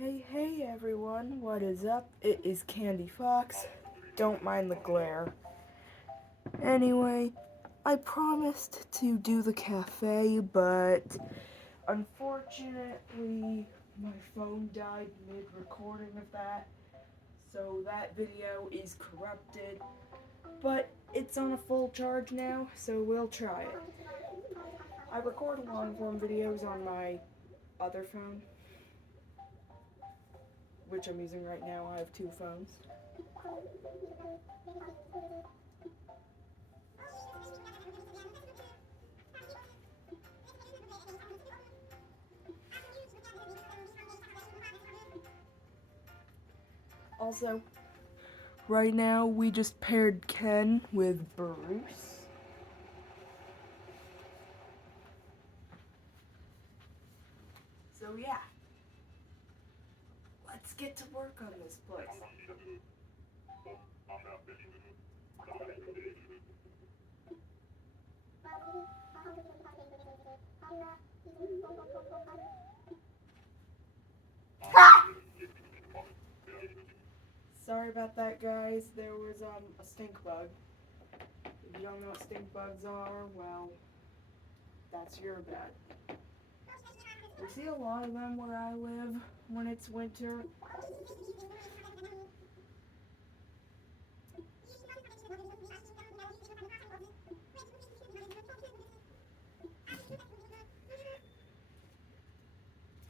Hey everyone, what is up? It is Candy Fox. Don't mind the glare. Anyway, I promised to do the cafe, but unfortunately my phone died mid-recording of that, so that video is corrupted, but it's on a full charge now, so we'll try it. I record long-form videos on my other phone, which I'm using right now. I have two phones. Also, right now we just paired Ken with Bruce. So yeah, let's get to work on this place. Sorry about that, guys. There was a stink bug. If you don't know what stink bugs are, well, that's your bad. We see a lot of them where I live when it's winter.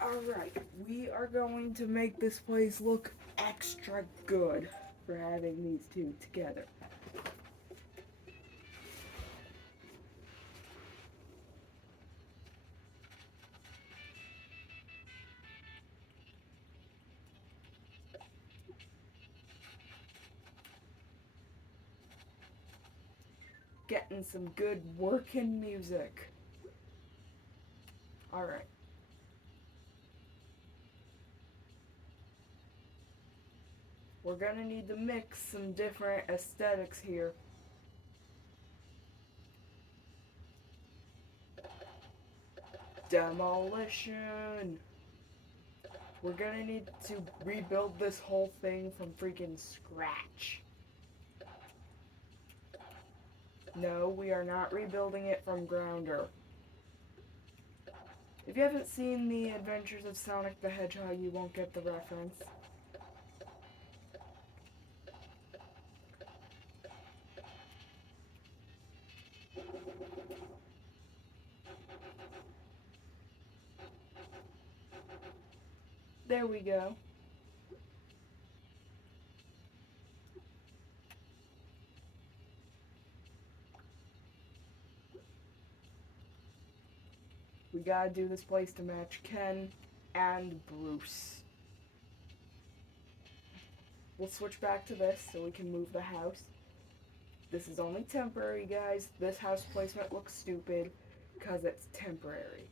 Alright, we are going to make this place look extra good for having these two together. Getting some good working music. Alright. We're gonna need to mix some different aesthetics here. Demolition! We're gonna need to rebuild this whole thing from freaking scratch. No, we are not rebuilding it from grounder. If you haven't seen The Adventures of Sonic the Hedgehog, you won't get the reference. There we go. We gotta do this place to match Ken and Bruce. We'll switch back to this so we can move the house. This is only temporary, guys. This house placement looks stupid because it's temporary.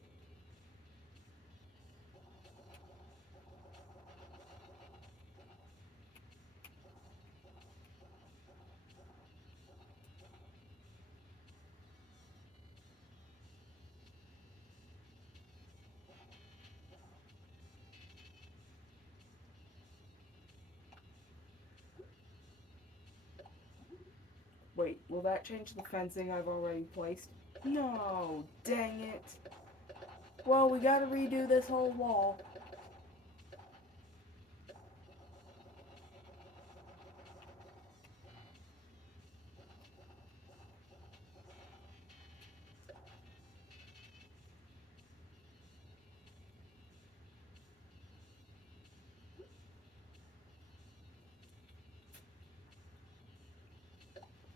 Wait, will that change the fencing I've already placed? No, dang it. Well, we gotta redo this whole wall.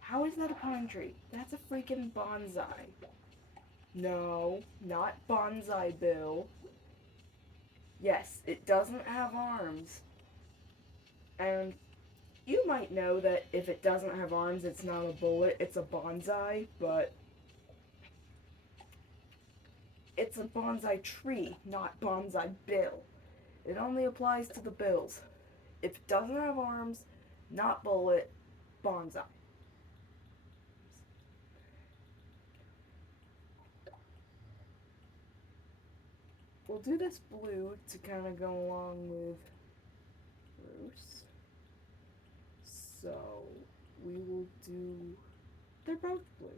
How is that a pine tree? That's a freaking bonsai. No, not bonsai, Bill. Yes, it doesn't have arms. And you might know that if it doesn't have arms, it's not a bullet, it's a bonsai, but it's a bonsai tree, not bonsai bill. It only applies to the bills. If it doesn't have arms, not bullet, bonsai. we'll do this blue to kind of go along with Bruce. So we will do, they're both blue.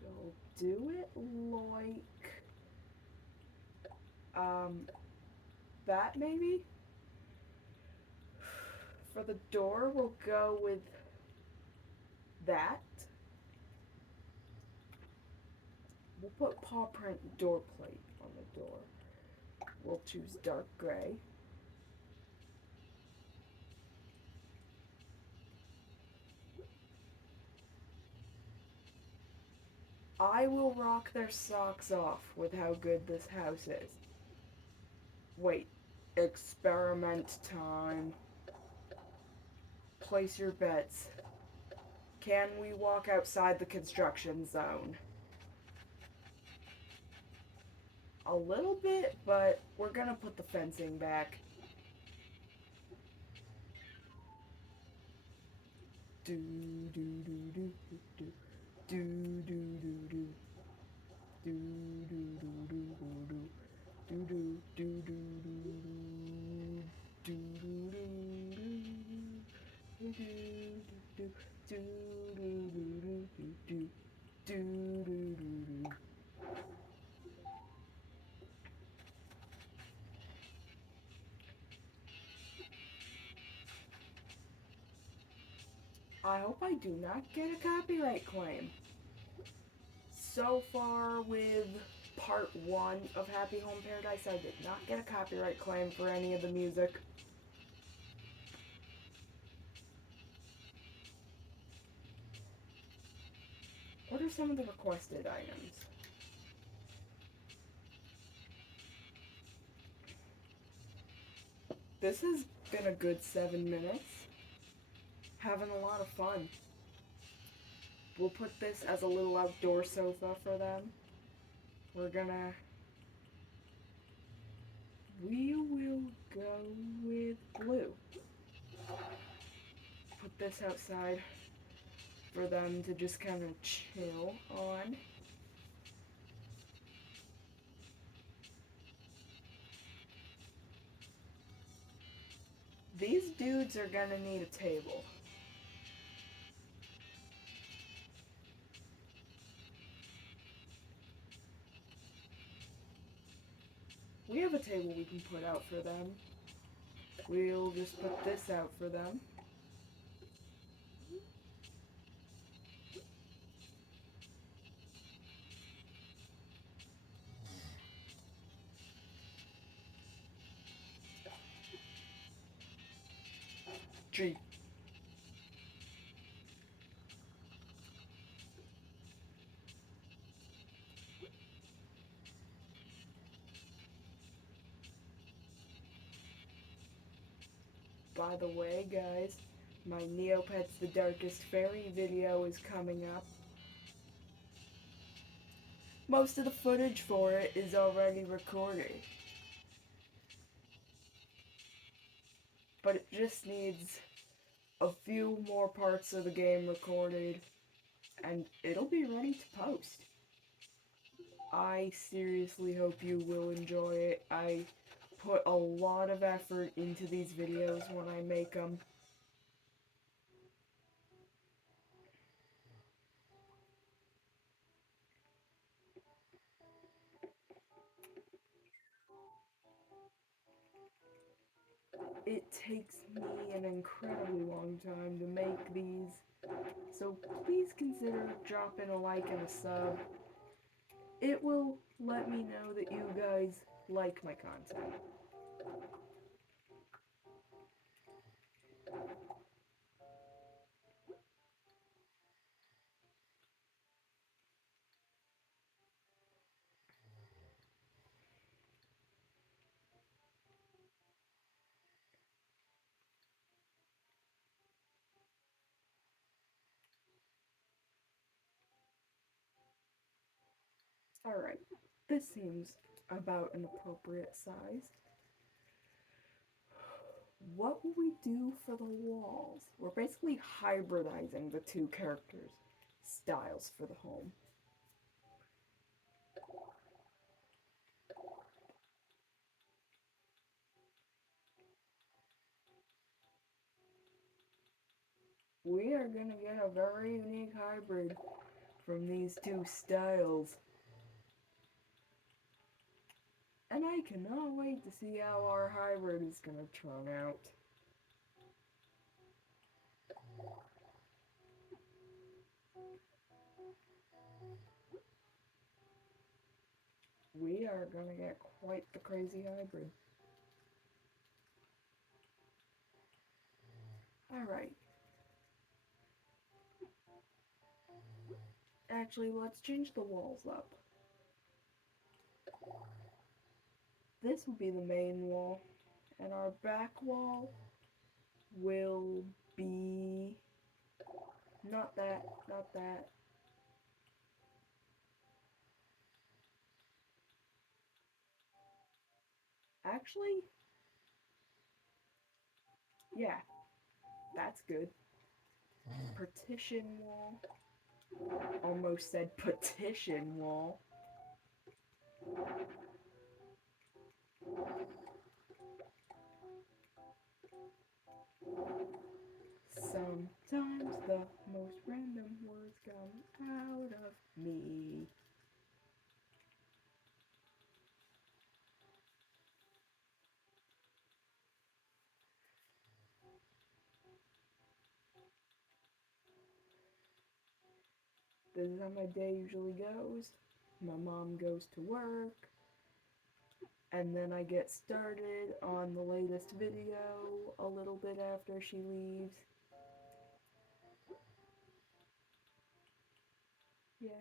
We'll do it like that maybe. For the door, we'll go with that. We'll put paw print door plate on the door. We'll choose dark gray. I will rock their socks off with how good this house is. Wait, experiment time. Place your bets. Can we walk outside the construction zone? A little bit, but we're gonna put the fencing back. Do do do do do do do do do do do do do do do do do do I hope I do not get a copyright claim. So far with part 1 of Happy Home Paradise, I did not get a copyright claim for any of the music. What are some of the requested items? This has been a good 7 minutes. Having a lot of fun. We'll put this as a little outdoor sofa for them. We will go with blue. Put this outside for them to just kind of chill on. These dudes are gonna need a table. We have a table we can put out for them. We'll just put this out for them. Gee. By the way, guys, my Neopets the Darkest Fairy video is coming up. Most of the footage for it is already recorded. But it just needs a few more parts of the game recorded, and it'll be ready to post. I seriously hope you will enjoy it. I put a lot of effort into these videos when I make them. It takes me an incredibly long time to make these, so please consider dropping a like and a sub. It will let me know that you guys like my content. Alright, this seems about an appropriate size. What will we do for the walls? We're basically hybridizing the two characters' styles for the home. we are gonna get a very unique hybrid from these two styles. And I cannot wait to see how our hybrid is gonna turn out. We are gonna get quite the crazy hybrid. Alright. Actually, let's change the walls up. This will be the main wall, and our back wall will be... not that, not that. Actually, yeah, that's good. Partition wall. Almost said petition wall. Sometimes the most random words come out of me. This is how my day usually goes. My mom goes to work, and then I get started on the latest video a little bit after she leaves. Yeah.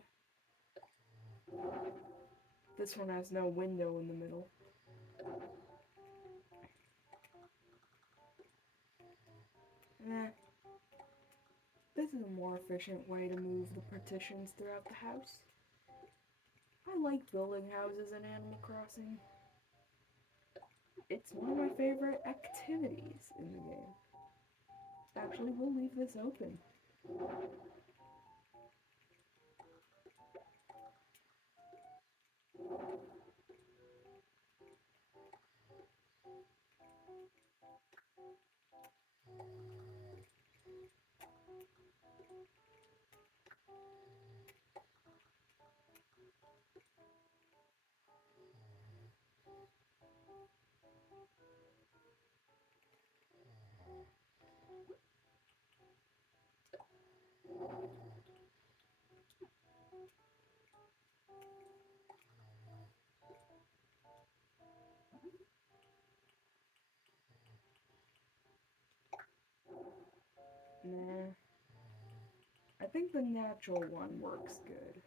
This one has no window in the middle. Eh. This is a more efficient way to move the partitions throughout the house. I like building houses in Animal Crossing. It's one of my favorite activities in the game. Actually, we'll leave this open. Nah. I think the natural one works good.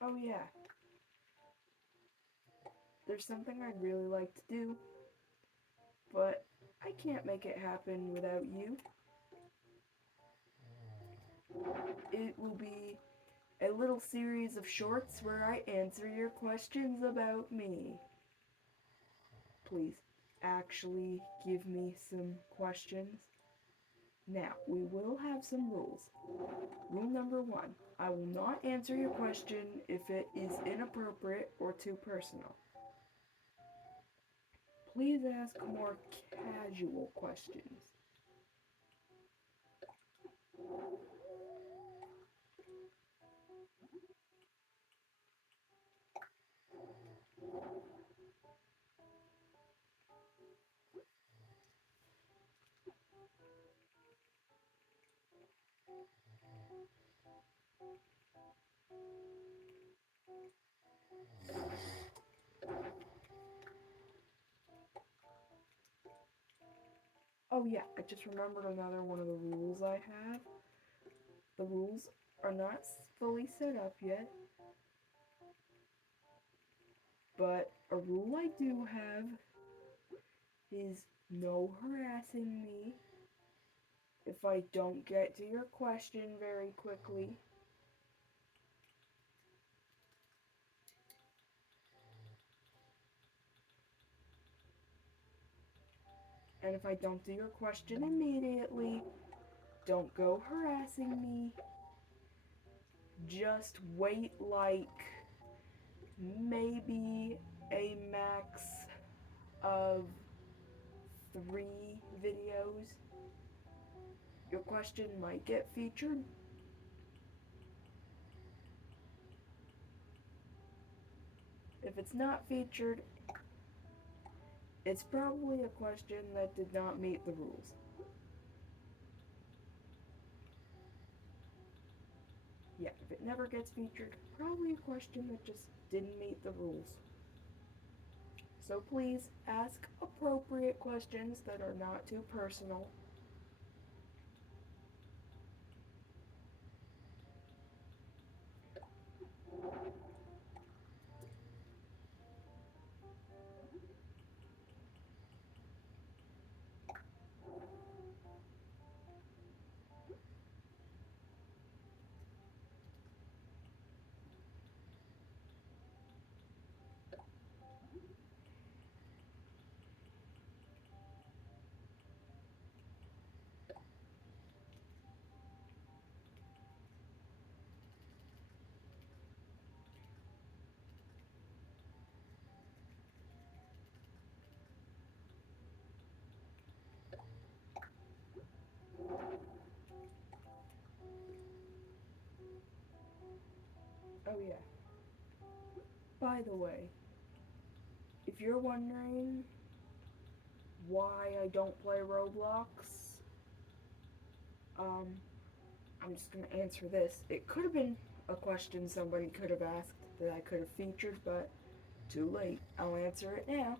Oh yeah. There's something I'd really like to do, but I can't make it happen without you. It will be a little series of shorts where I answer your questions about me. Please, actually give me some questions. Now, we will have some rules. Rule number 1, I will not answer your question if it is inappropriate or too personal. Please ask more casual questions. Oh yeah, I just remembered another one of the rules I have. The rules are not fully set up yet, but a rule I do have is no harassing me if I don't get to your question very quickly. And if I don't do your question immediately, don't go harassing me. Just wait like maybe a max of 3 videos. Your question might get featured. If it's not featured, it's probably a question that did not meet the rules. Yeah, if it never gets featured, probably a question that just didn't meet the rules. So please ask appropriate questions that are not too personal. Oh yeah. By the way, if you're wondering why I don't play Roblox, I'm just gonna answer this. It could have been a question somebody could have asked that I could have featured, but too late. I'll answer it now.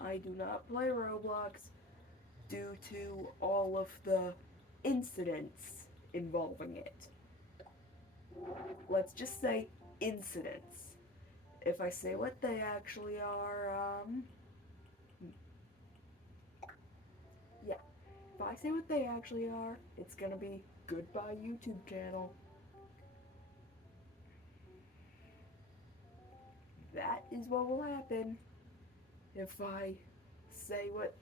I do not play Roblox due to all of the incidents involving it. Let's just say incidents. If I say what they actually are, yeah. If I say what they actually are, it's gonna be goodbye YouTube channel. That is what will happen if I say what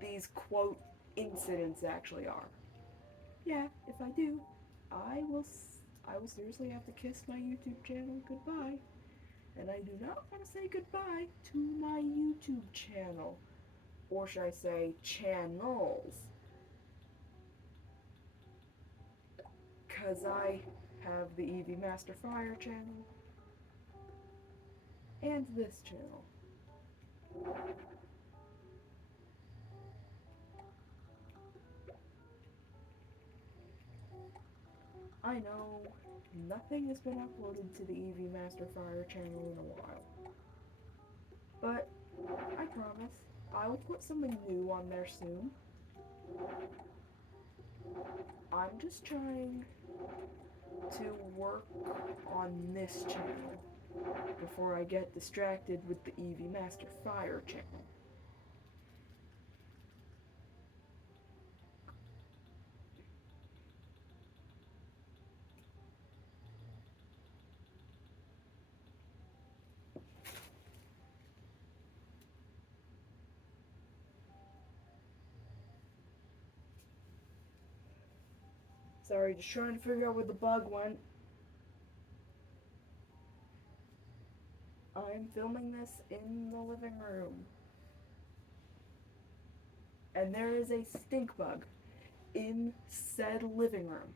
these quote incidents actually are. Yeah, if I do, I will I will seriously have to kiss my YouTube channel goodbye. And I do not want to say goodbye to my YouTube channel. Or should I say channels? Because I have the Eevee Master Fire channel and this channel. I know nothing has been uploaded to the Eevee Master Fire channel in a while. But I promise I will put something new on there soon. I'm just trying to work on this channel before I get distracted with the Eevee Master Fire channel. Sorry, just trying to figure out where the bug went. I'm filming this in the living room. And there is a stink bug in said living room.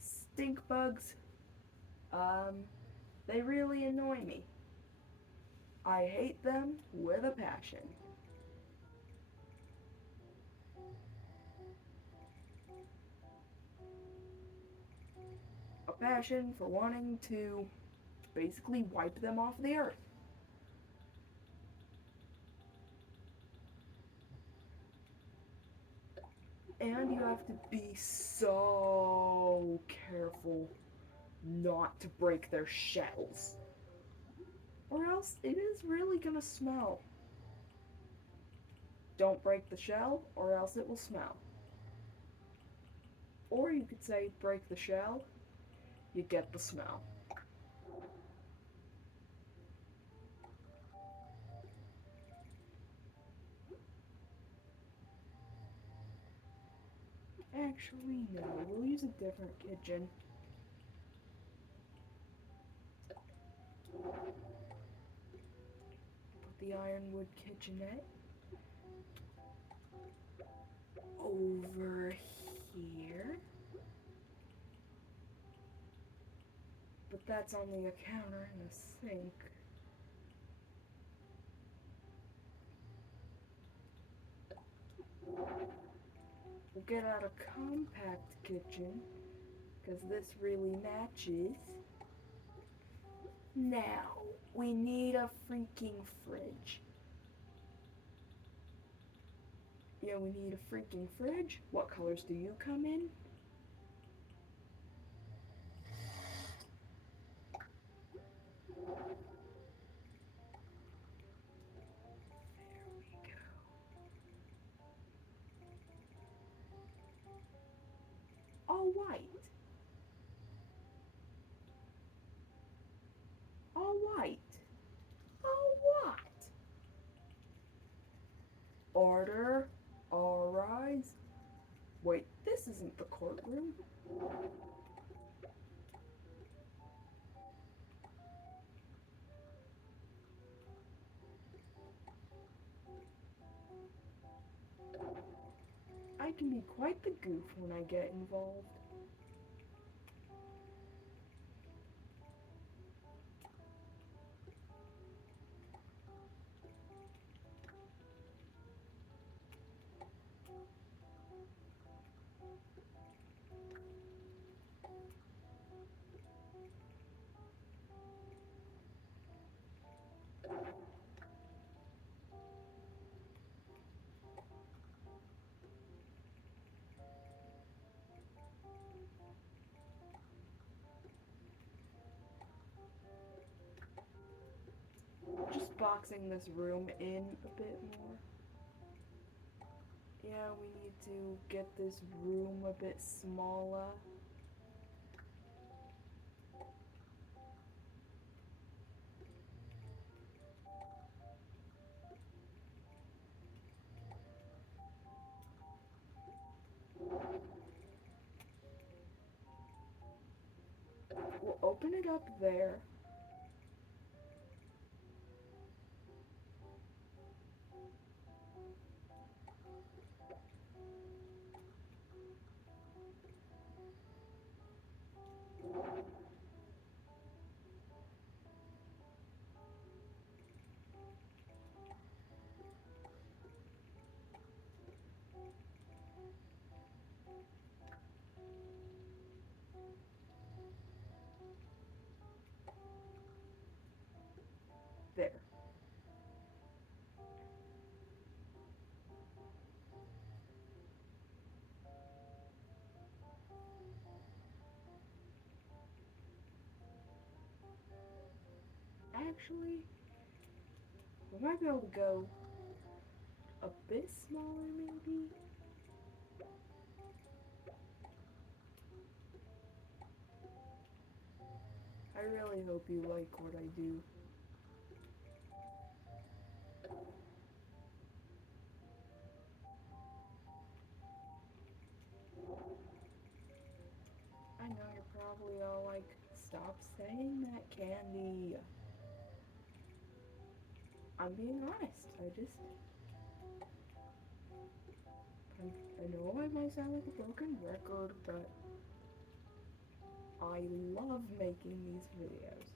Stink bugs, they really annoy me. I hate them with a passion. passion for wanting to basically wipe them off the earth. And you have to be so careful not to break their shells, or else it is really gonna smell. Don't break the shell, or else it will smell. Or you could say, break the shell, you get the smell. Actually, no, we'll use a different kitchen. Put the ironwood kitchenette over here. But that's only a counter and a sink. We'll get out a compact kitchen, because this really matches. Now, we need a freaking fridge. Yeah, we need a freaking fridge. What colors do you come in? All white. All white. All what? Order. All rise. Wait, this isn't the courtroom. I can be quite the goof when I get involved. Just boxing this room in a bit more. Yeah, we need to get this room a bit smaller. We'll open it up there. There. Actually, we might be able to go a bit smaller, maybe. I really hope you like what I do. I know you're probably all like, stop saying that, Candy. I'm being honest. I know I might sound like a broken record, but I love making these videos.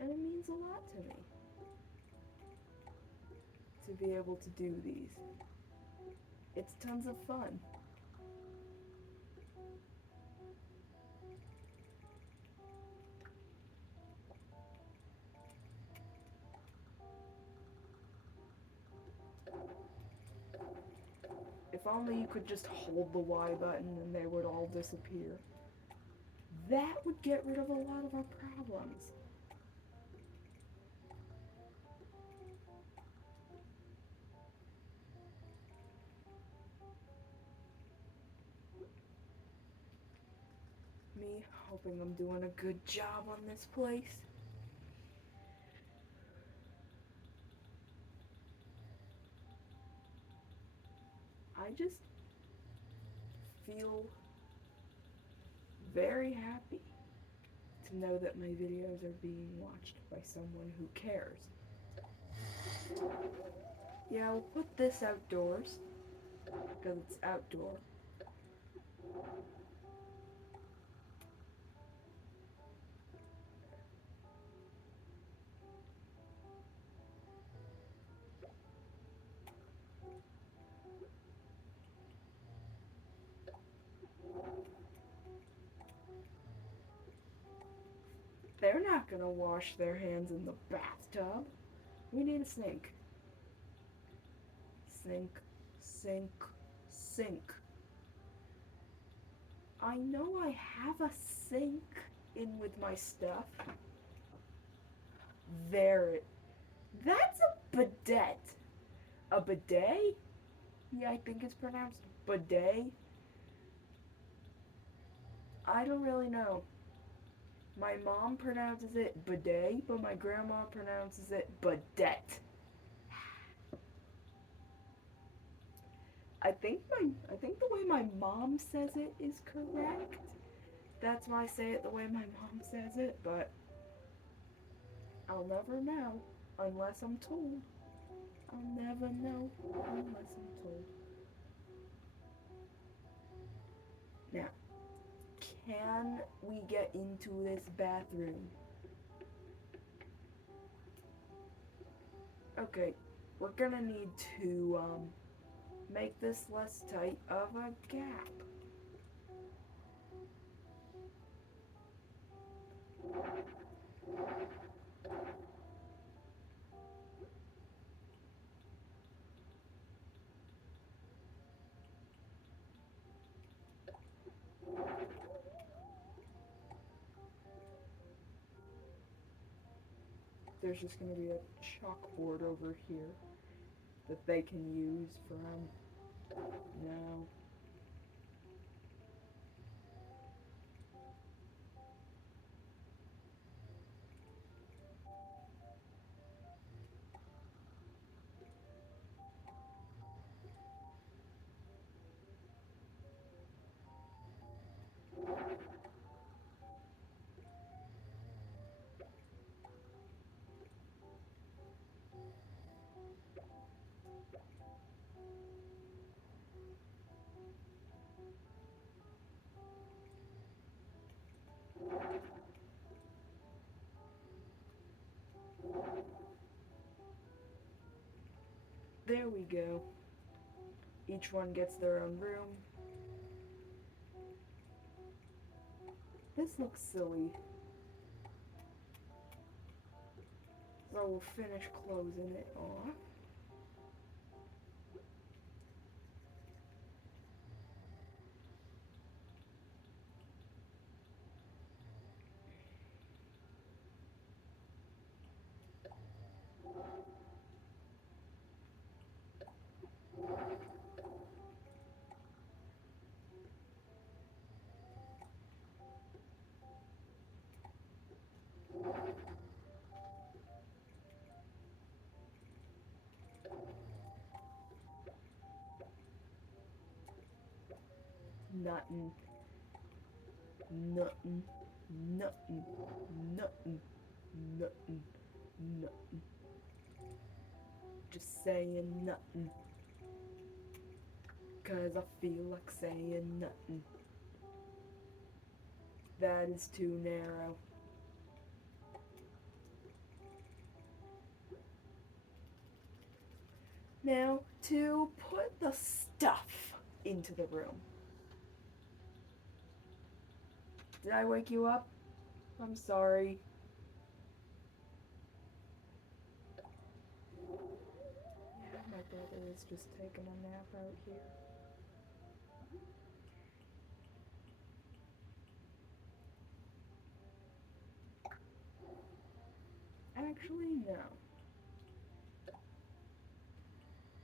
And it means a lot to me to be able to do these. It's tons of fun. only you could just hold the Y button and they would all disappear. That would get rid of a lot of our problems. Me hoping I'm doing a good job on this place. I just feel very happy to know that my videos are being watched by someone who cares. Yeah, we'll put this outdoors because it's outdoor. They're not gonna wash their hands in the bathtub. We need a sink. Sink, sink, sink. I know I have a sink in with my stuff. There. That's a bidet. A bidet? Yeah, I think it's pronounced bidet. I don't really know. My mom pronounces it bidet, but my grandma pronounces it bidet. I think the way my mom says it is correct. That's why I say it the way my mom says it, but I'll never know unless I'm told. I'll never know unless I'm told. Now, can we get into this bathroom? Okay, we're gonna need to make this less tight of a gap. There's just going to be a chalkboard over here that they can use from now. There we go. Each one gets their own room. This looks silly. So we'll finish closing it off. Nothing. Nothing. Nothing. Nothing. Nothing. Nothing. Just saying nothing. 'Cause I feel like saying nothing. That is too narrow. Now, to put the stuff into the room. Did I wake you up? I'm sorry. Yeah, my brother is just taking a nap out here. Actually, no.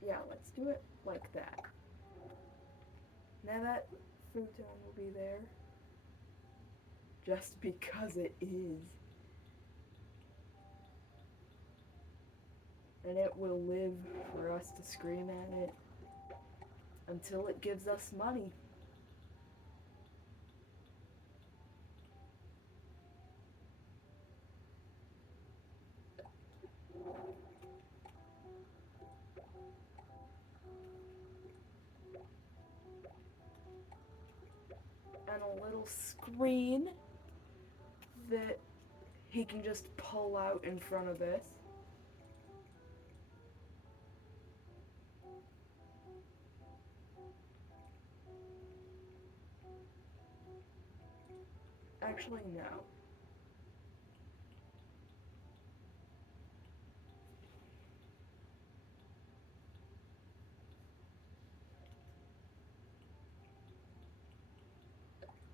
Yeah, let's do it like that. Now that futon will be there. Just because it is. And it will live for us to scream at it until it gives us money. And a little screen that he can just pull out in front of this. Actually, no.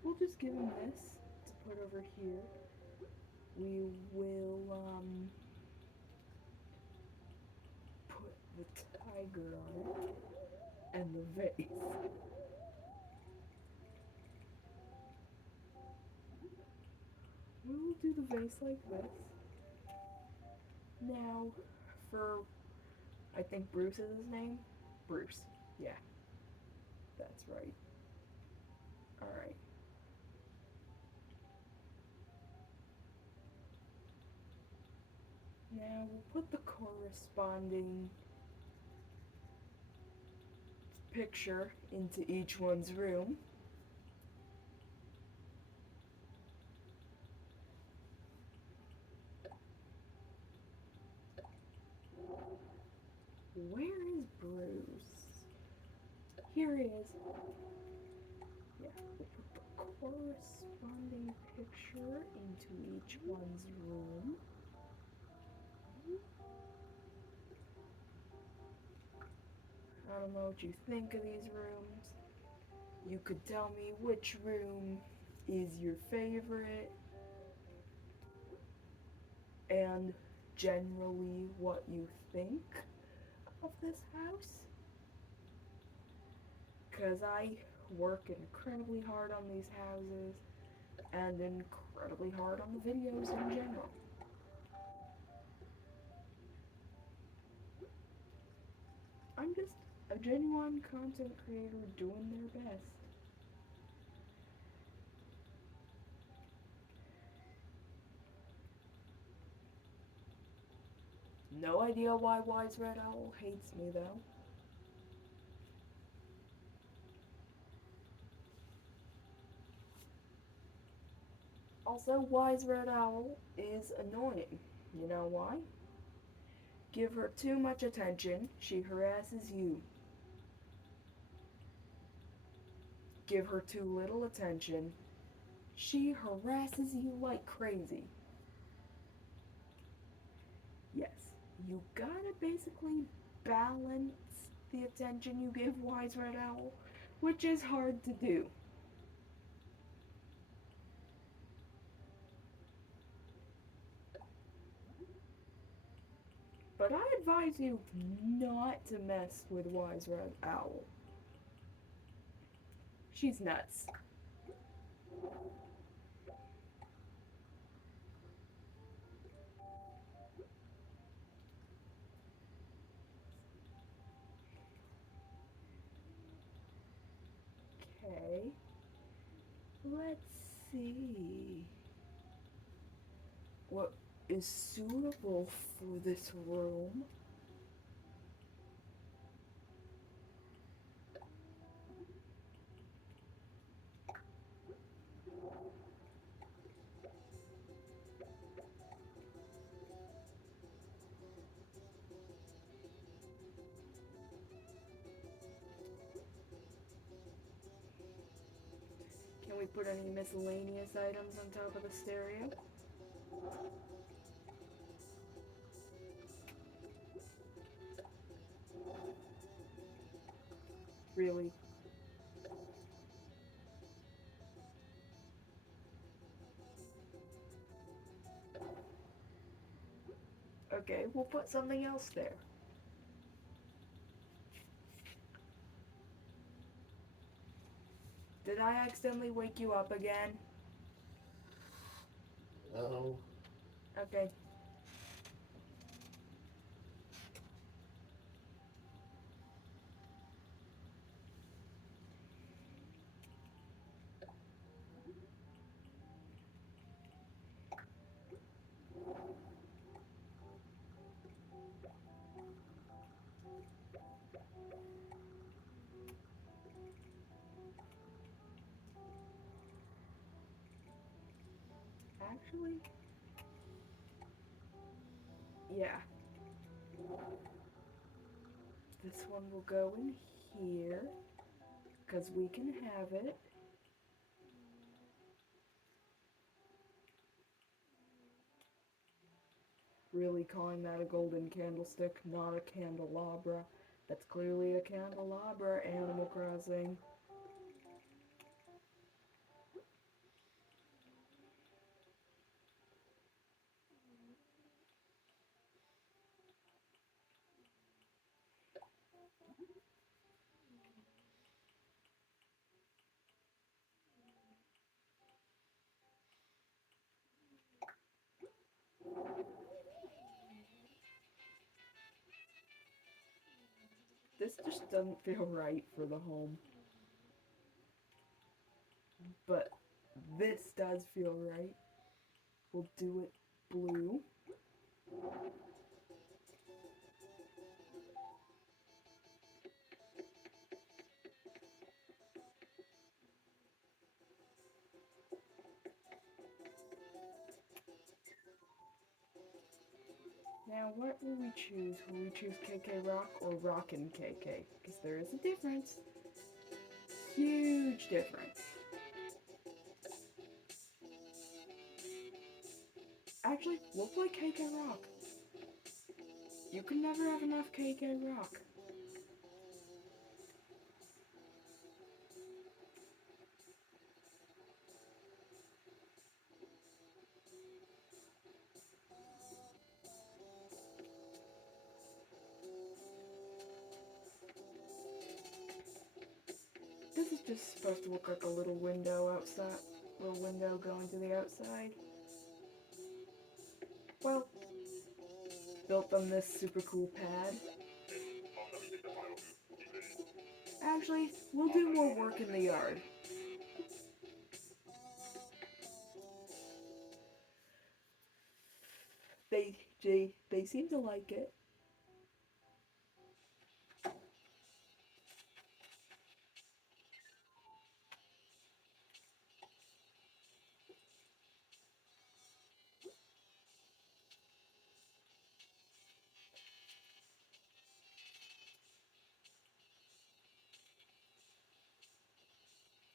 We'll just give him this to put over here. We will, put the tiger on it and the vase. We'll do the vase like this. Now, for, I think Bruce is his name? Bruce, yeah. That's right. Alright. Now we'll put the corresponding picture into each one's room. Where is Bruce? Here he is. Yeah, we'll put the corresponding picture into each one's room. I don't know what you think of these rooms. You could tell me which room is your favorite and generally what you think of this house. Because I work incredibly hard on these houses and incredibly hard on the videos in general. I'm just a genuine content creator doing their best. No idea why Wise Red Owl hates me though. Also, Wise Red Owl is annoying. You know why? Give her too much attention, she harasses you. Give her too little attention, she harasses you like crazy. Yes, you gotta basically balance the attention you give Wise Red Owl, which is hard to do. But I advise you not to mess with Wise Red Owl. She's nuts. Okay. Let's see. What is suitable for this room? Can we put any miscellaneous items on top of the stereo? Really? Okay, we'll put something else there. Did I accidentally wake you up again? No. Okay. Actually, yeah. This one will go in here, because we can have it. Really calling that a golden candlestick, not a candelabra. That's clearly a candelabra, Animal Crossing. This just doesn't feel right for the home. But this does feel right. We'll do it blue. Now, what will we choose? Will we choose KK Rock or Rockin' KK? Because there is a difference. Huge difference. Actually, we'll play KK Rock. You can never have enough KK Rock. This is just supposed to look like a little window outside. Little window going to the outside. Well, built on this super cool pad. Actually, we'll do more work in the yard. They seem to like it.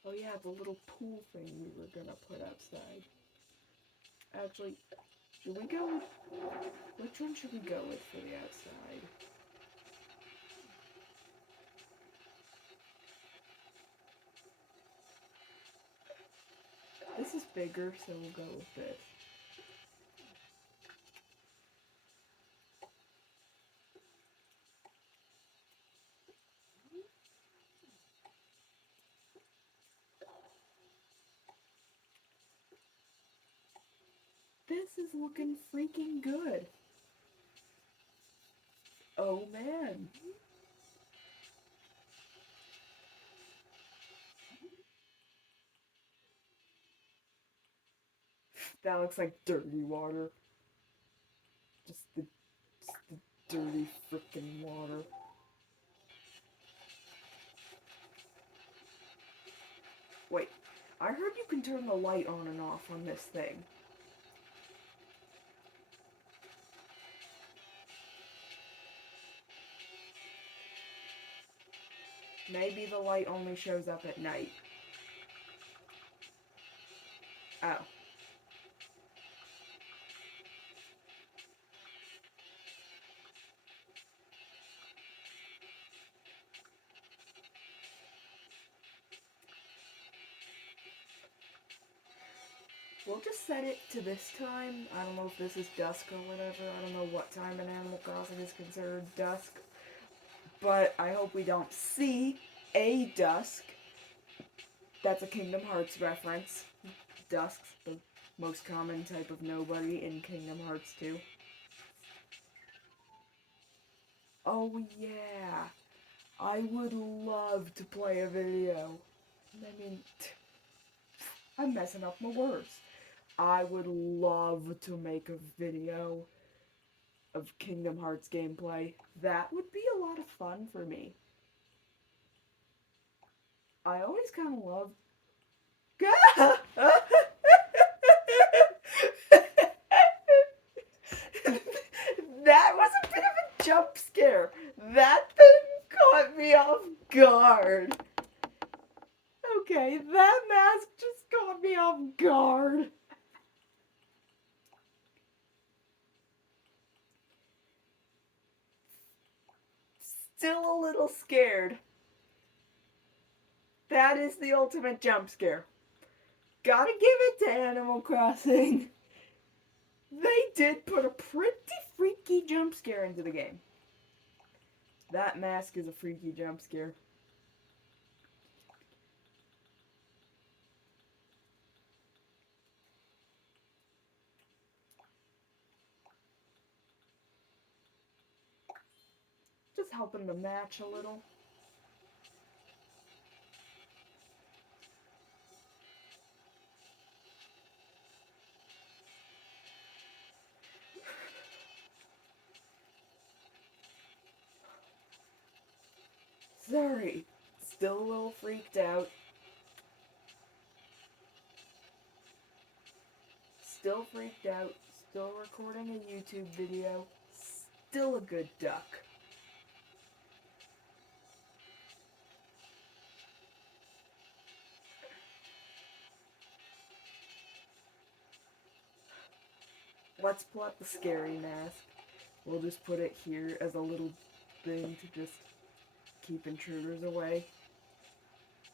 Oh yeah, the little pool thing we were gonna put outside. Actually, should we go with... Which one should we go with for the outside? This is bigger, so we'll go with this. This is looking freaking good. Oh man. That looks like dirty water. Just the dirty freaking water. Wait, I heard you can turn the light on and off on this thing. Maybe the light only shows up at night. Oh. we'll just set it to this time. I don't know if this is dusk or whatever. I don't know what time in Animal Crossing is considered dusk. But I hope we don't see a dusk. That's a Kingdom Hearts reference. Dusk's the most common type of nobody in Kingdom Hearts 2. Oh yeah, I would love to play a video. I mean, I'm messing up my words. I would love to make a video of Kingdom Hearts gameplay. That would be a lot of fun for me. I always kind of love... That was a bit of a jump scare. That thing caught me off guard. Okay, that mask just caught me off guard. Still a little scared. That is the ultimate jump scare. Gotta give it to Animal Crossing. They did put a pretty freaky jump scare into the game. That mask is a freaky jump scare. Just helping the match a little. Sorry, still a little freaked out. Still freaked out. Still recording a YouTube video. Still a good duck. Let's pull out the scary mask. We'll just put it here as a little thing to just keep intruders away.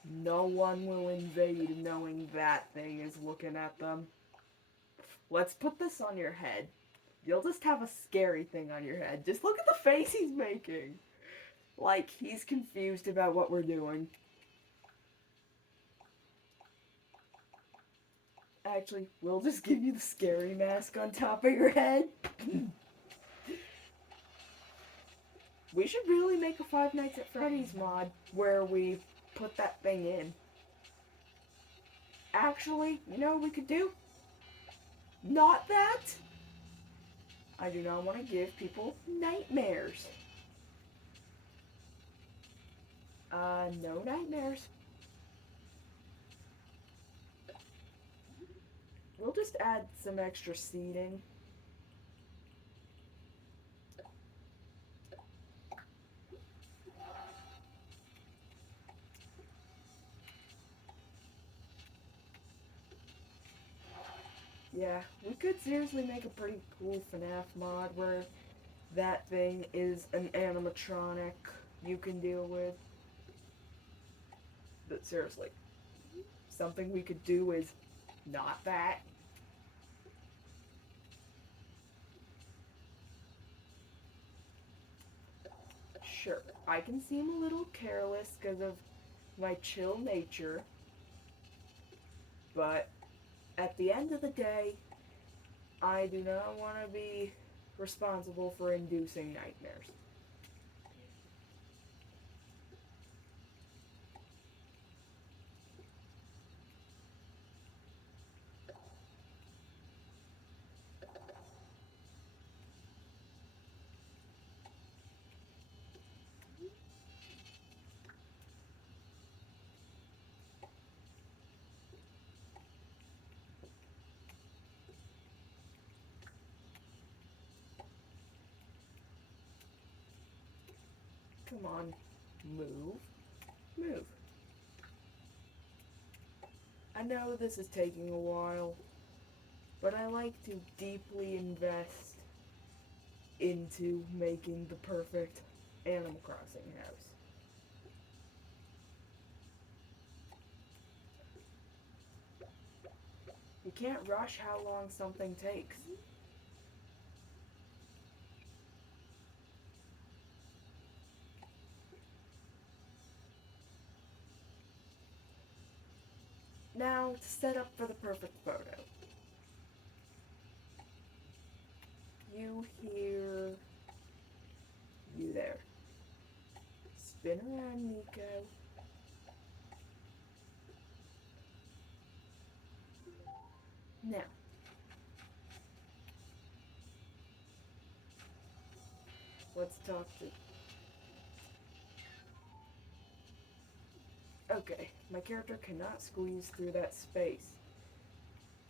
No one will invade knowing that thing is looking at them. Let's put this on your head. You'll just have a scary thing on your head. Just look at the face he's making. Like, he's confused about what we're doing. Actually, we'll just give you the scary mask on top of your head. We should really make a Five Nights at Freddy's mod where we put that thing in. Actually, you know what we could do? Not that. I do not want to give people nightmares. No nightmares. We'll just add some extra seating. Yeah, we could seriously make a pretty cool FNAF mod where that thing is an animatronic you can deal with. But seriously, something we could do is not that. Sure, I can seem a little careless because of my chill nature, but at the end of the day, I do not want to be responsible for inducing nightmares. Come on, move, move. I know this is taking a while, but I like to deeply invest into making the perfect Animal Crossing house. You can't rush how long something takes. Now, to set up for the perfect photo. You here. You there. Spin around, Nico. Now. Let's talk to... Okay, my character cannot squeeze through that space.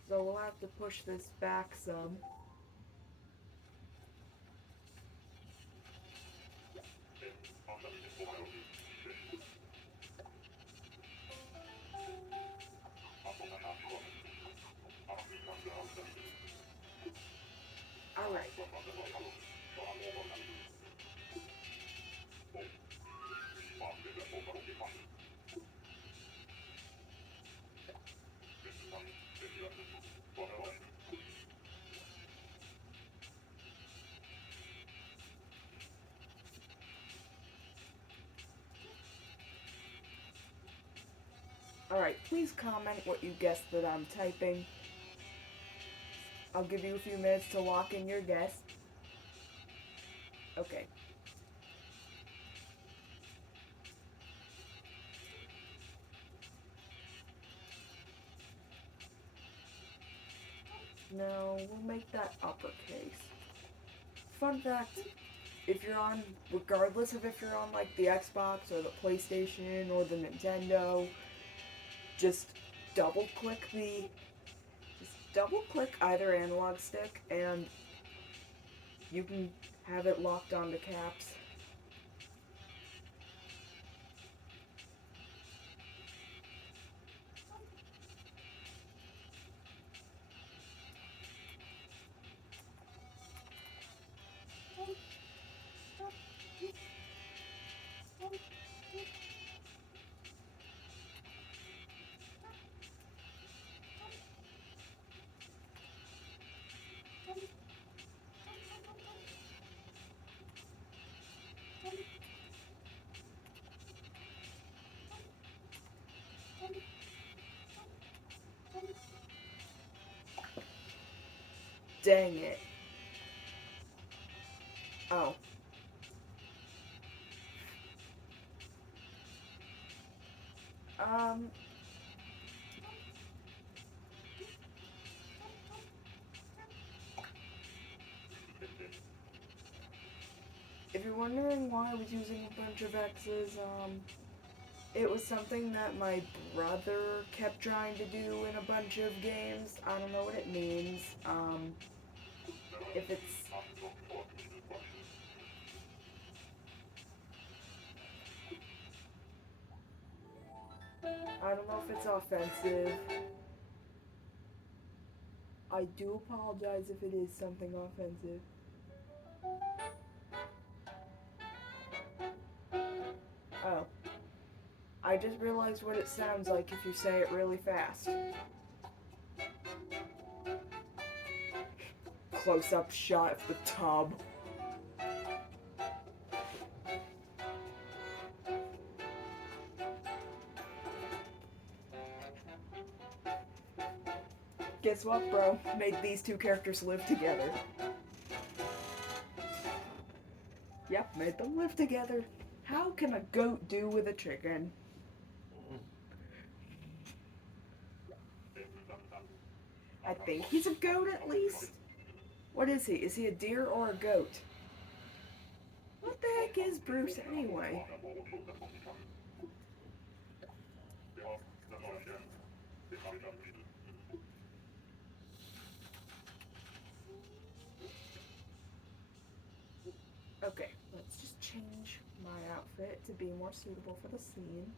So we'll have to push this back some. Alright. Alright, please comment what you guessed that I'm typing. I'll give you a few minutes to lock in your guess. Okay. No, we'll make that uppercase. Fun fact, if you're on, regardless of if you're on like the Xbox or the PlayStation or the Nintendo, just double click either analog stick and you can have it locked onto caps. Dang it. Oh. If you're wondering why I was using a bunch of X's, it was something that my brother kept trying to do in a bunch of games. I don't know what it means. If it's... I don't know if it's offensive. I do apologize if it is something offensive. Oh. I just realized what it sounds like if you say it really fast. Close-up shot of the tub. Guess what, bro? Made these two characters live together. Yep, made them live together. How can a goat do with a chicken? I think he's a goat at least. What is he? Is he a deer or a goat? What the heck is Bruce anyway? Okay, let's just change my outfit to be more suitable for the scene.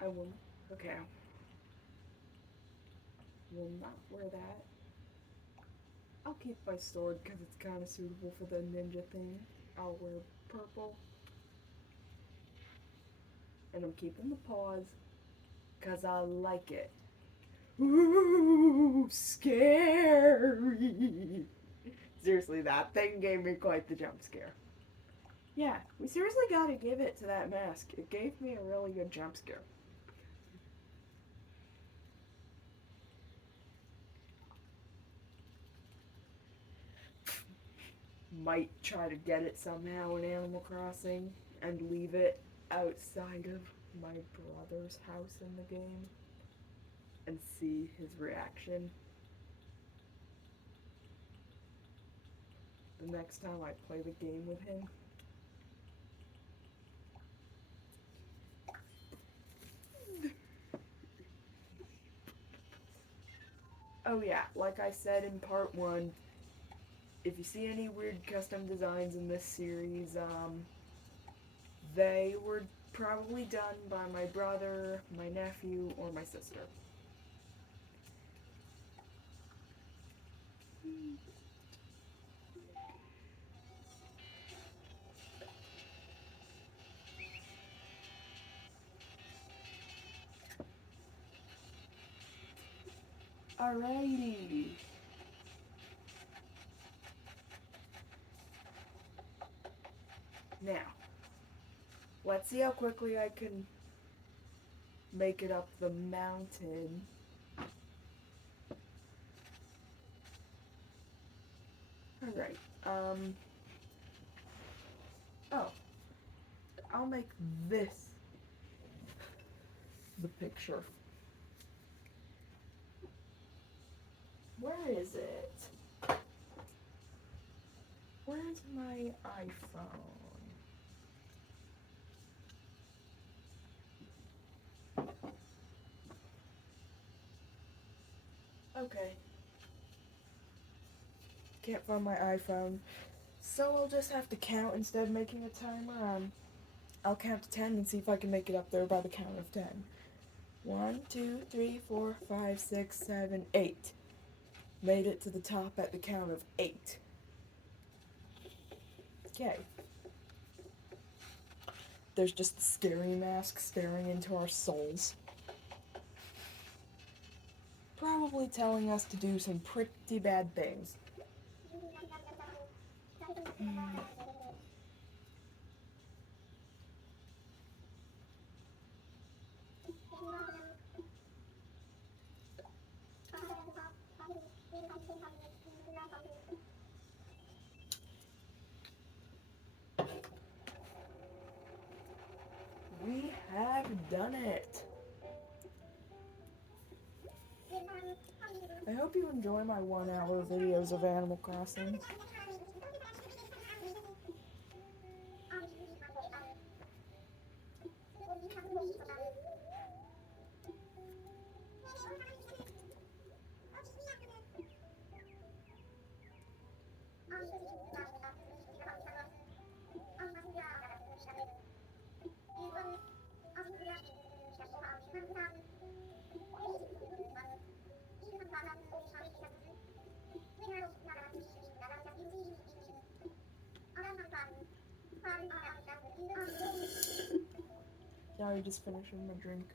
I will, okay. Will not wear that. I'll keep my sword because it's kind of suitable for the ninja thing. I'll wear purple. And I'm keeping the pause because I like it. Ooh, scary. Seriously, that thing gave me quite the jump scare. Yeah, we seriously gotta give it to that mask. It gave me a really good jump scare. Might try to get it somehow in Animal Crossing and leave it outside of my brother's house in the game and see his reaction the next time I play the game with him. Oh yeah, like I said in part 1, if you see any weird custom designs in this series, they were probably done by my brother, my nephew, or my sister. Alrighty. Now, let's see how quickly I can make it up the mountain. Alright, oh, I'll make this the picture. Where is it? Where's my iPhone? Okay. Can't find my iPhone. So I'll just have to count instead of making a timer. I'll count to 10 and see if I can make it up there by the count of 10. 1, 2, 3, 4, 5, 6, 7, 8. Made it to the top at the count of 8. Okay. There's just the scary mask staring into our souls. Probably telling us to do some pretty bad things. We have done it. I hope you enjoy my 1-hour videos of Animal Crossing. Now you're just finishing my drink.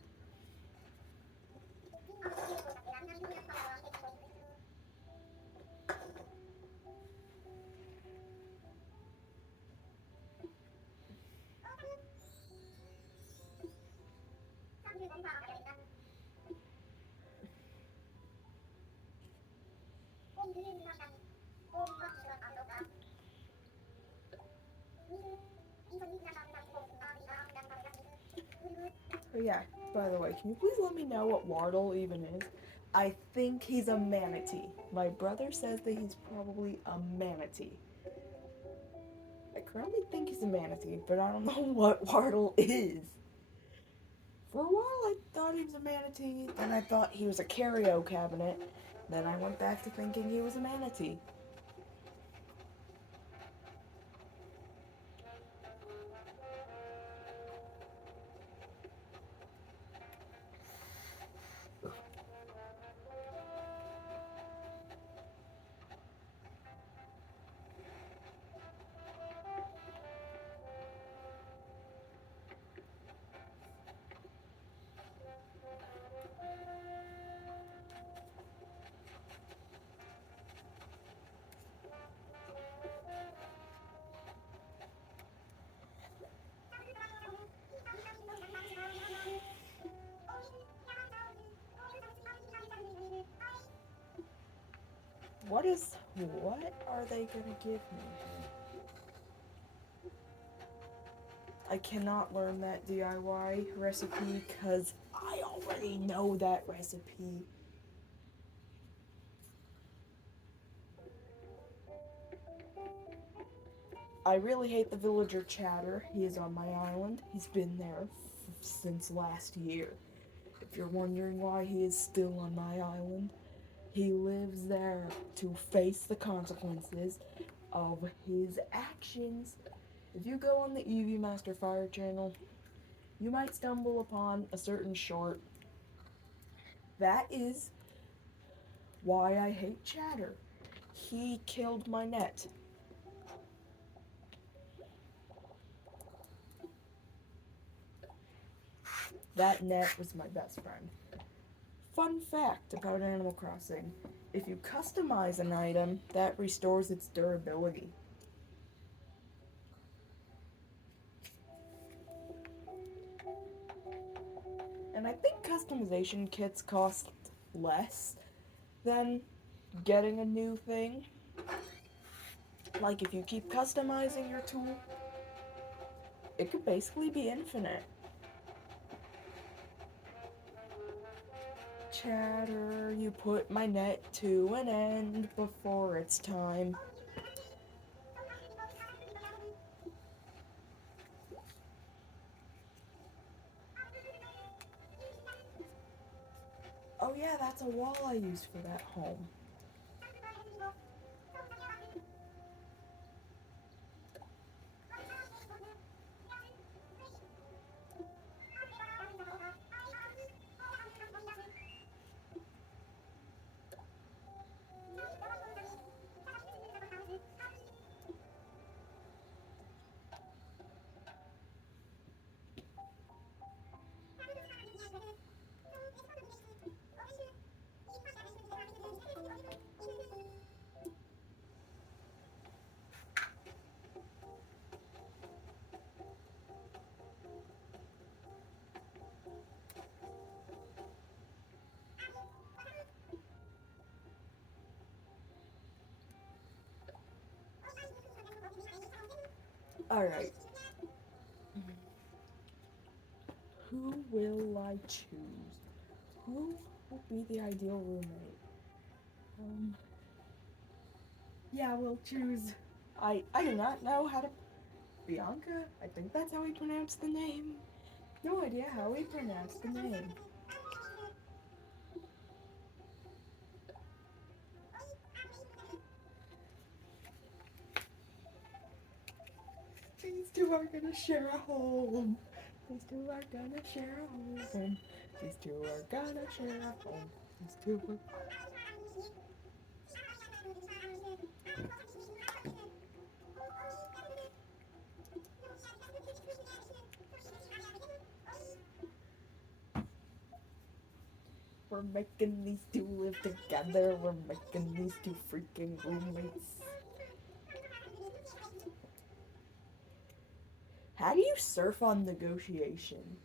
Oh yeah, by the way, can you please let me know what Wardle even is? I think he's a manatee. My brother says that he's probably a manatee. I currently think he's a manatee, but I don't know what Wardle is. For a while I thought he was a manatee, then I thought he was a curio cabinet, then I went back to thinking he was a manatee. What are they gonna give me? I cannot learn that DIY recipe because I already know that recipe. I really hate the villager Chatter. He is on my island. He's been there since last year. If you're wondering why he is still on my island, he lives there to face the consequences of his actions. If you go on the Eevee Master Fire channel, you might stumble upon a certain short. That is why I hate Chatter. He killed my net. That net was my best friend. Fun fact about Animal Crossing: if you customize an item, that restores its durability. And I think customization kits cost less than getting a new thing. Like, if you keep customizing your tool, it could basically be infinite. Chatter, you put my net to an end before it's time. Oh yeah, that's a wall I used for that home. Alright. Who will I choose? Who would be the ideal roommate? Yeah, we'll choose. I do not know how to. Bianca? I think that's how we pronounce the name. No idea how we pronounce the name. These two are gonna share a home. These two are gonna share a home. These two are gonna share a home. These two are. We're making these two live together. We're making these two freaking roommates. How do you surf on negotiation?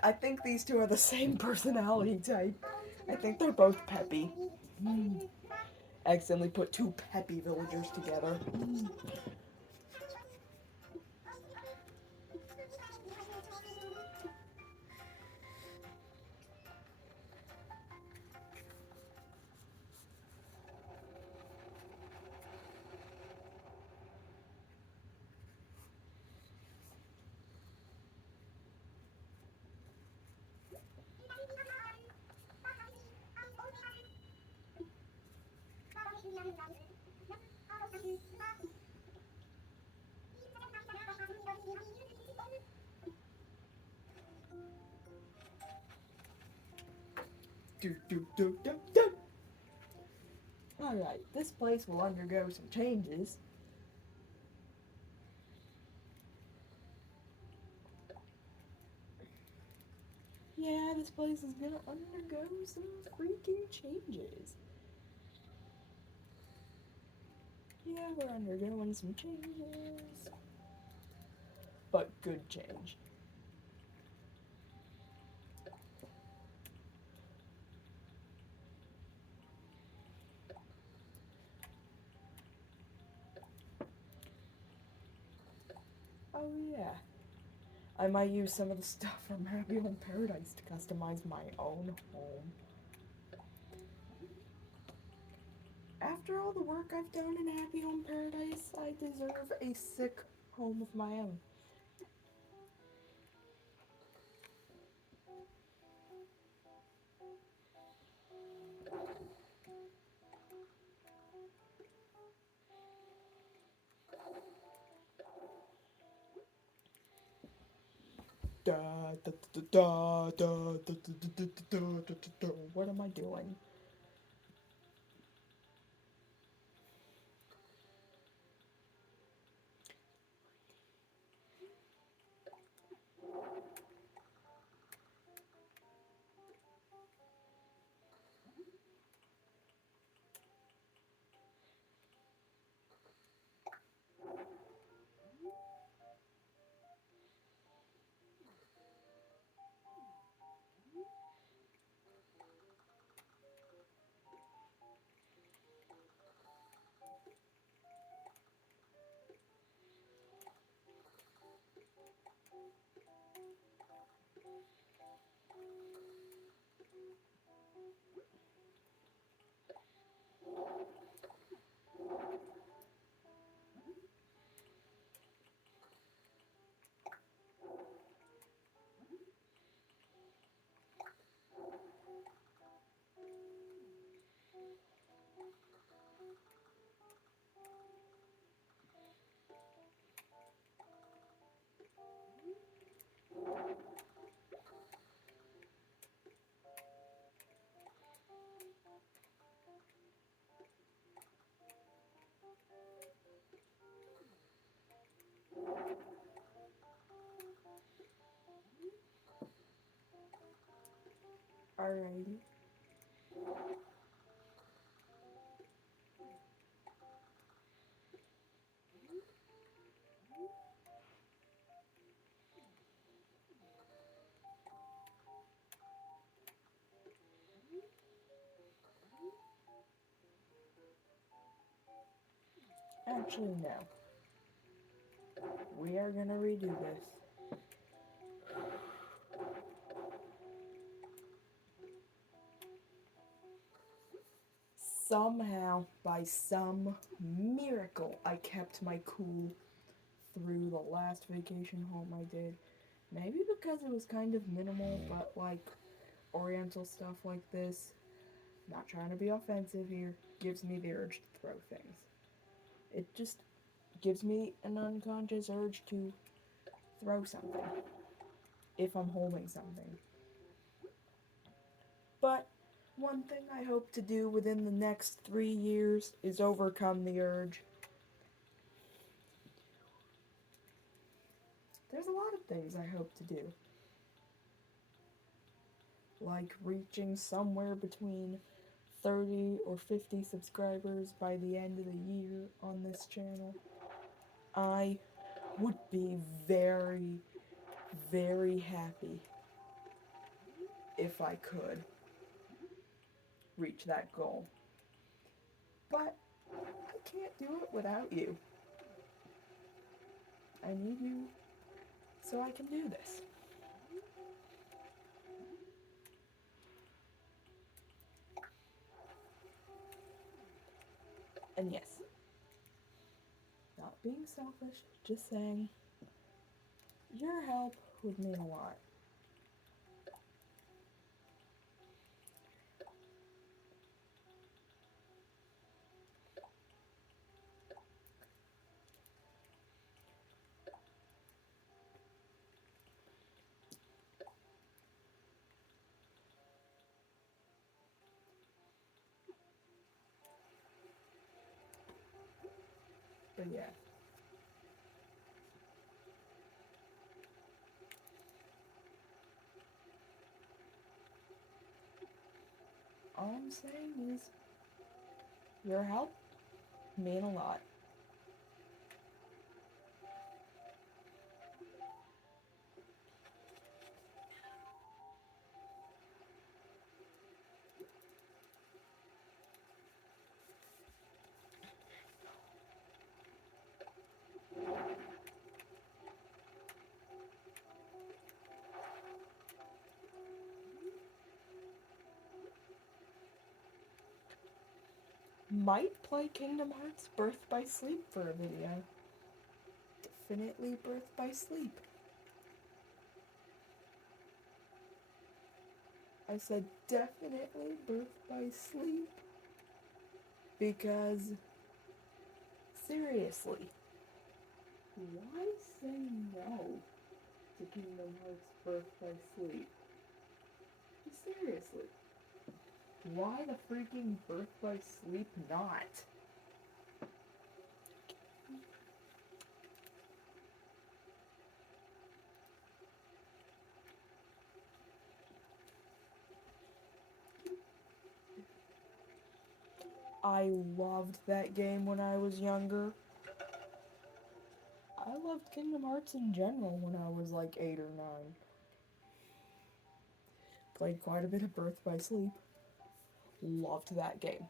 I think these two are the same personality type. I think they're both peppy. Accidentally put two peppy villagers together. Alright, this place will undergo some changes. yeah, this place is gonna undergo some freaking changes. Yeah, we're undergoing some changes. But good change. Oh yeah. I might use some of the stuff from Happy Home Paradise to customize my own home. After all the work I've done in Happy Home Paradise, I deserve a sick home of my own. What am I doing? Alrighty. Actually, no. We are gonna redo this. Somehow, by some miracle, I kept my cool through the last vacation home I did. Maybe because it was kind of minimal, but like oriental stuff like this, not trying to be offensive here, gives me the urge to throw things. It just gives me an unconscious urge to throw something if I'm holding something. But one thing I hope to do within the next 3 years is overcome the urge. There's a lot of things I hope to do. Like reaching somewhere between 30 or 50 subscribers by the end of the year on this channel. I would be very, very happy if I could reach that goal. But I can't do it without you. I need you so I can do this. And yes, not being selfish, just saying your help would mean a lot. But yeah. I'm saying is your help mean a lot. Might play Kingdom Hearts Birth by Sleep for a video. Definitely Birth by Sleep. I said definitely Birth by Sleep. Because, seriously, why say no to Kingdom Hearts Birth by Sleep? Seriously. Why the freaking Birth by Sleep not? I loved that game when I was younger. I loved Kingdom Hearts in general when I was like 8 or 9. Played quite a bit of Birth by Sleep. Loved that game.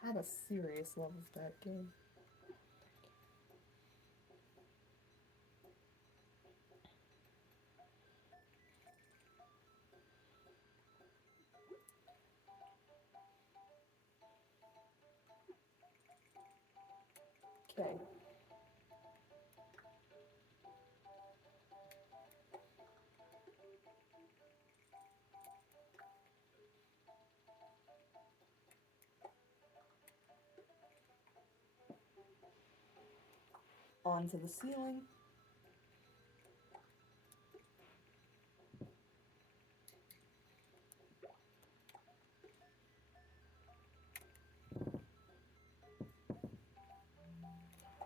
Had a serious love of that game. Okay. Onto the ceiling.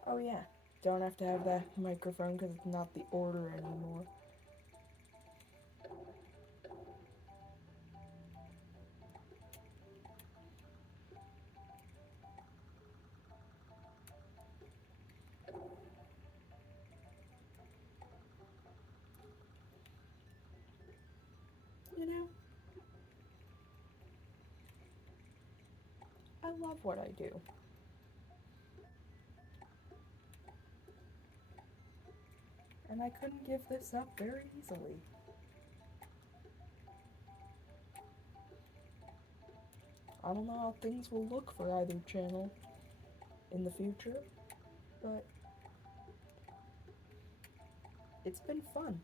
Oh yeah, don't have to have that microphone because it's not the order anymore. You know, I love what I do. And I couldn't give this up very easily. I don't know how things will look for either channel in the future, but it's been fun.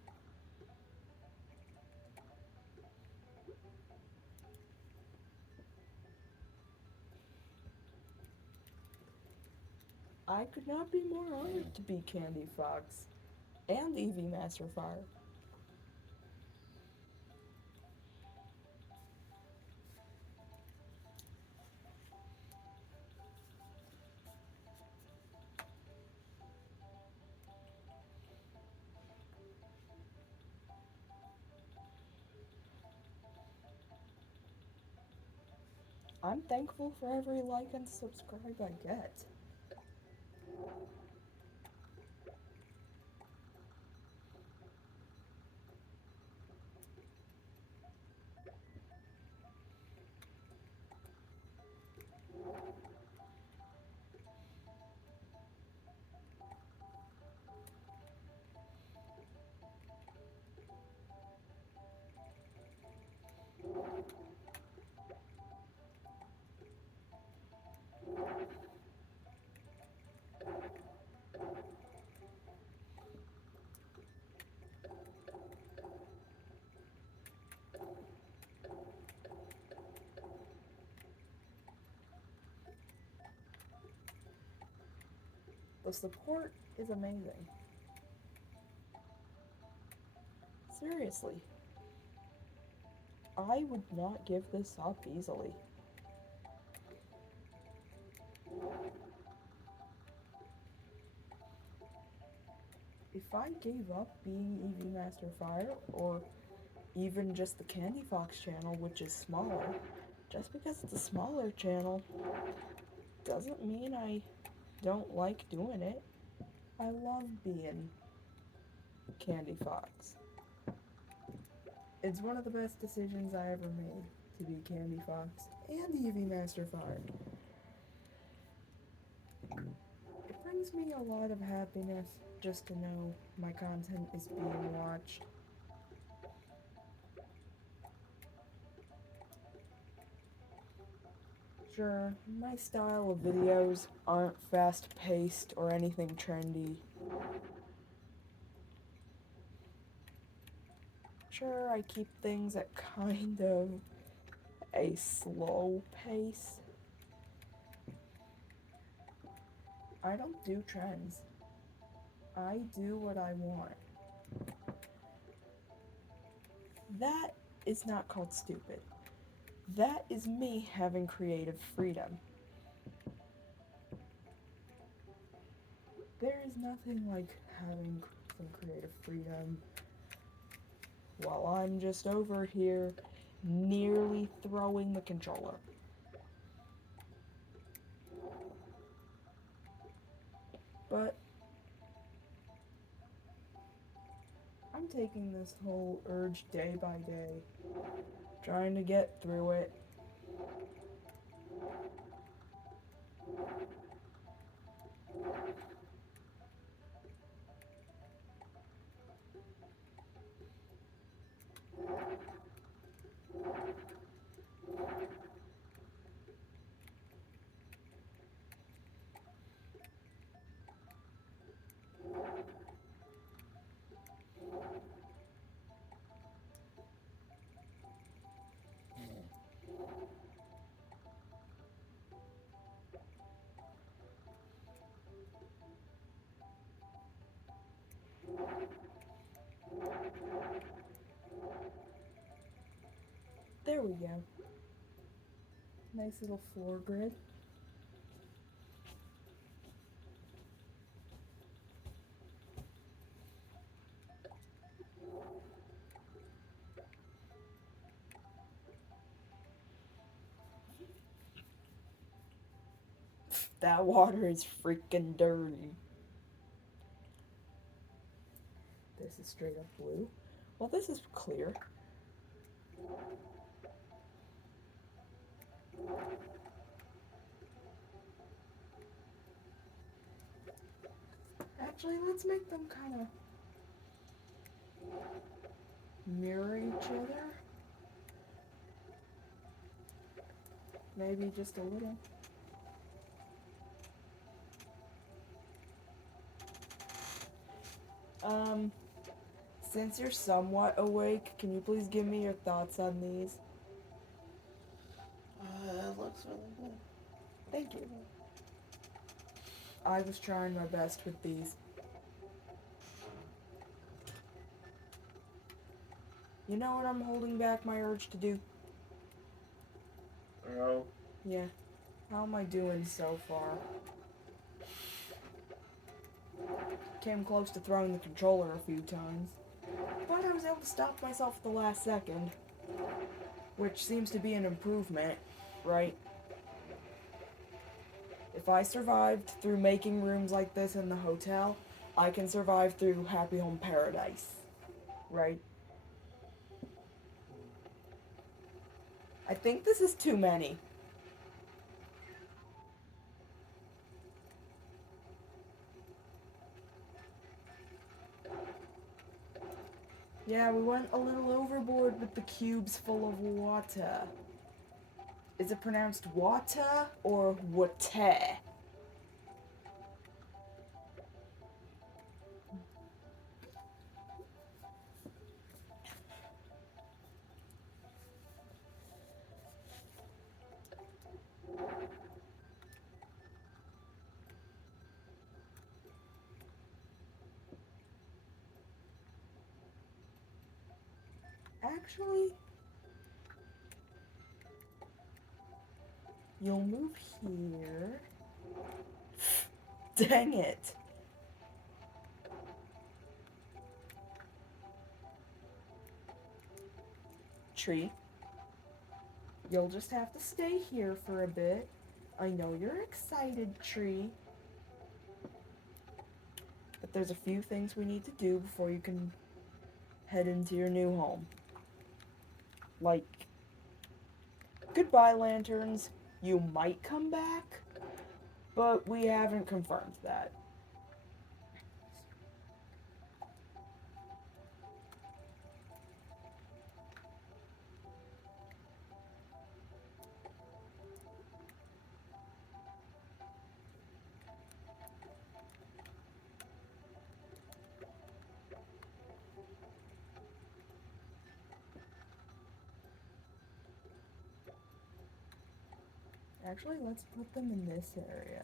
I could not be more honored to be Candy Fox and Eevee Master Fire. I'm thankful for every like and subscribe I get. The support is amazing. Seriously. I would not give this up easily. if I gave up being EV Master Fire, or even just the Candy Fox channel, which is smaller, just because it's a smaller channel doesn't mean I don't like doing it. I love being Candy Fox. It's one of the best decisions I ever made to be Candy Fox and EV Master Fire. It brings me a lot of happiness just to know my content is being watched. Sure, my style of videos aren't fast-paced or anything trendy. Sure, I keep things at kind of a slow pace. I don't do trends. I do what I want. That is not called stupid. That is me having creative freedom. There is nothing like having some creative freedom while I'm just over here nearly throwing the controller. But I'm taking this whole urge day by day, trying to get through it. There we go. Nice little floor grid. That water is freaking dirty. This is straight up blue. Well, this is clear. Actually, let's make them kind of mirror each other. Maybe just a little. Since you're somewhat awake, can you please give me your thoughts on these? It looks really good. Thank you. I was trying my best with these. You know what I'm holding back my urge to do? Oh. Yeah. How am I doing so far? Came close to throwing the controller a few times, but I was able to stop myself at the last second, which seems to be an improvement, right? If I survived through making rooms like this in the hotel, I can survive through Happy Home Paradise, right? I think this is too many. Yeah, we went a little overboard with the cubes full of water. Is it pronounced water or water? Actually, you'll move here. Dang it. Tree. You'll just have to stay here for a bit. I know you're excited, Tree. But there's a few things we need to do before you can head into your new home. Like, goodbye, lanterns. You might come back, but we haven't confirmed that. Actually, let's put them in this area.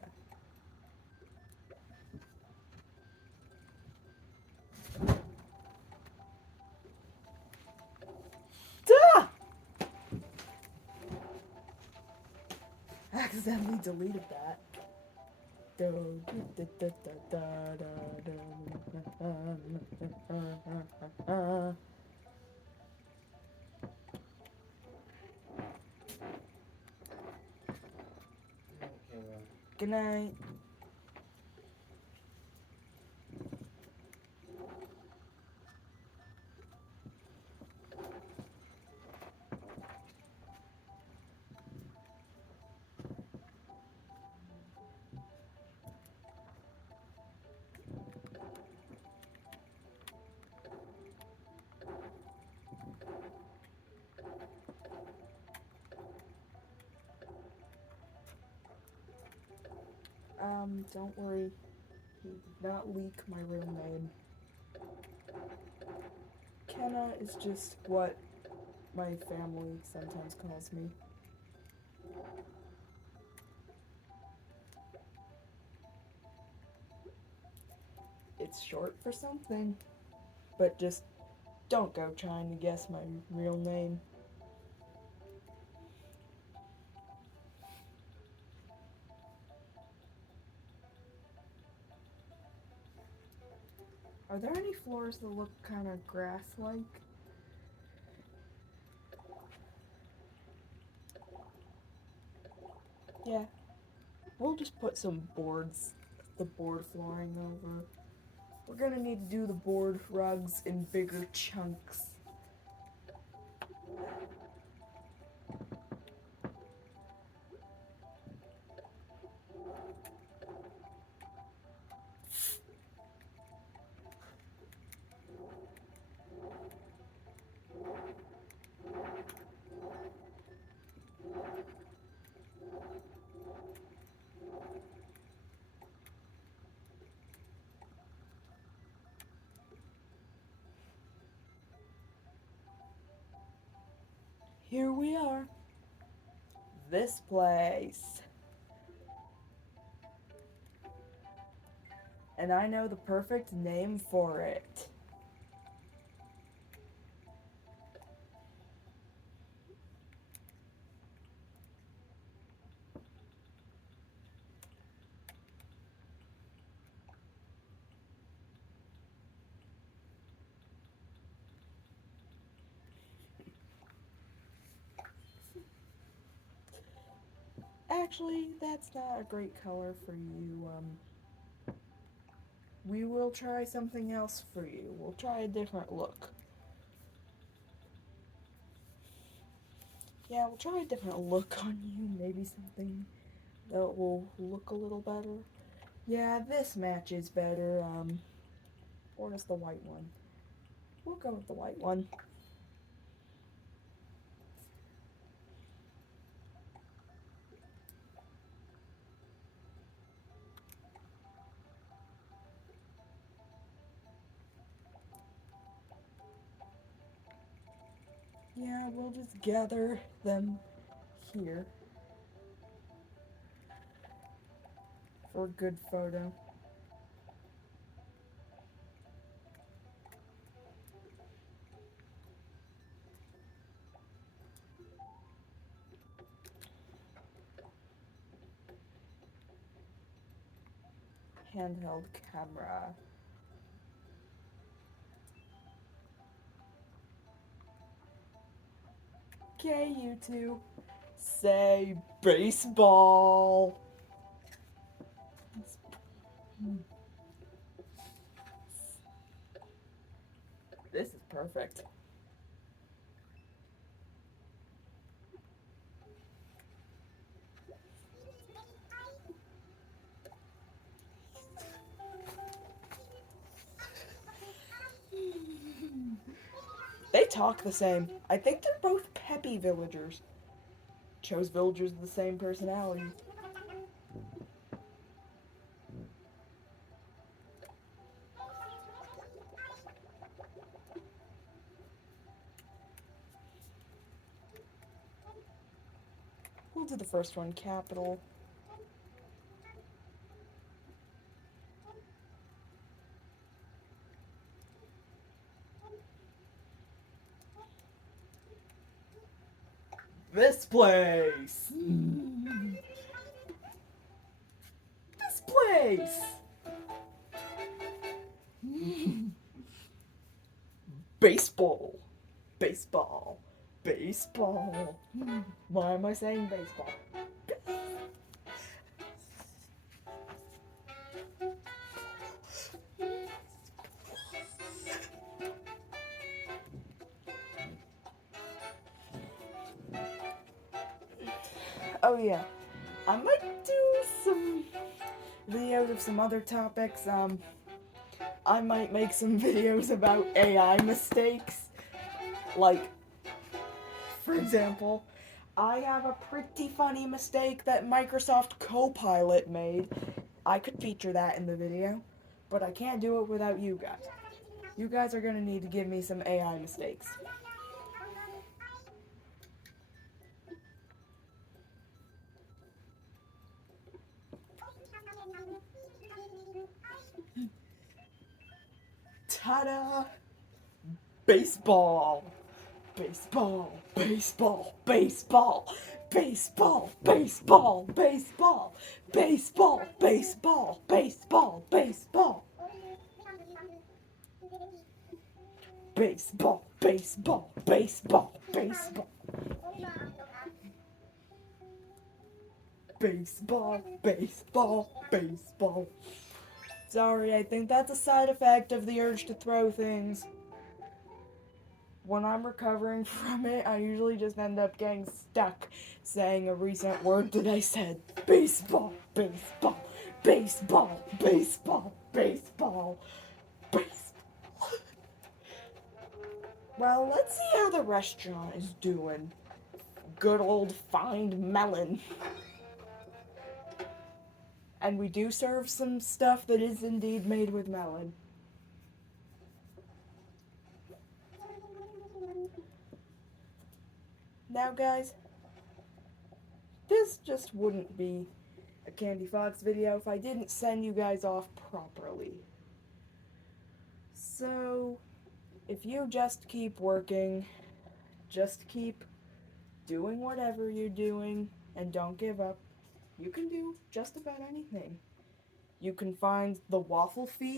Duh! Accidentally deleted that. Good night. Don't worry. He did not leak my real name. Kenna is just what my family sometimes calls me. It's short for something, but just don't go trying to guess my real name. Are there any floors that look kind of grass-like? Yeah. We'll just put some boards, the board flooring over. We're gonna need to do the board rugs in bigger chunks. Here we are. This place. And I know the perfect name for it. Actually, that's not a great color for you. We will try something else for you. We'll try a different look. Yeah, we'll try a different look on you. Maybe something that will look a little better. Yeah, this matches better. Or is the white one? We'll go with the white one. Yeah, we'll just gather them here for a good photo. Handheld camera. Okay, you two. Say baseball. This is perfect. They talk the same. I think they're both peppy villagers. Chose villagers with the same personality. We'll do the first one, capital. This place! This place! Baseball! Baseball! Baseball! Why am I saying baseball? Oh yeah, I might do some videos of some other topics. I might make some videos about AI mistakes. Like, for example, I have a pretty funny mistake that Microsoft Copilot made. I could feature that in the video, but I can't do it without you guys. You guys are gonna need to give me some AI mistakes. Ta-da! Baseball! Baseball! Baseball! Baseball! Baseball! Baseball! Baseball! Baseball! Baseball! Baseball! Baseball! Baseball! Baseball! Baseball! Baseball! Baseball! Baseball! Baseball! Sorry, I think that's a side effect of the urge to throw things. When I'm recovering from it, I usually just end up getting stuck saying a recent word that I said. Baseball, baseball, baseball, baseball, baseball, baseball. Well, let's see how the restaurant is doing. Good old Find Melon. And we do serve some stuff that is indeed made with melon. Now, guys, this just wouldn't be a Candy Fox video if I didn't send you guys off properly. So, if you just keep working, just keep doing whatever you're doing, and don't give up, you can do just about anything. You can find the waffle feet